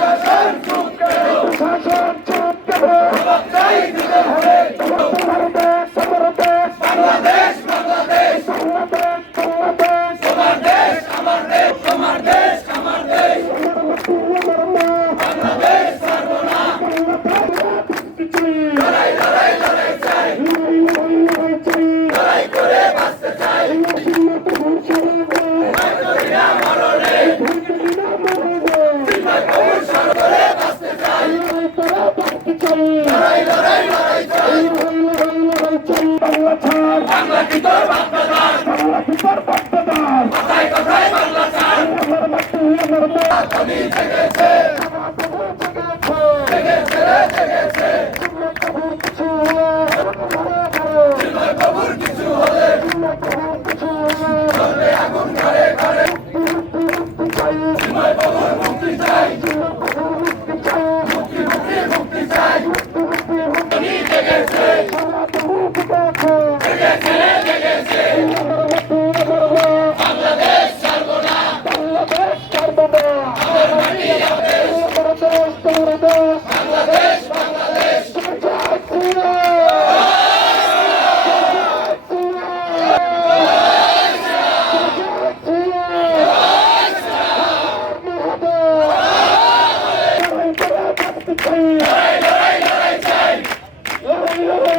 শাসন লড়াই লড়াই লড়াই চাই বাংলা কি তোর বাপদাদার কথায় কথায় বাংলা চাই আতনি জেগেছে। জেগেছে রে জেগেছে। বিনয় বাবুর কিছু হলে চলবে আগুন ঘরে ঘরে বিনয় বাবুর মুক্তি চাই। আমাদের বাংলাদেশ বাংলাদেশ লড়াই লড়াই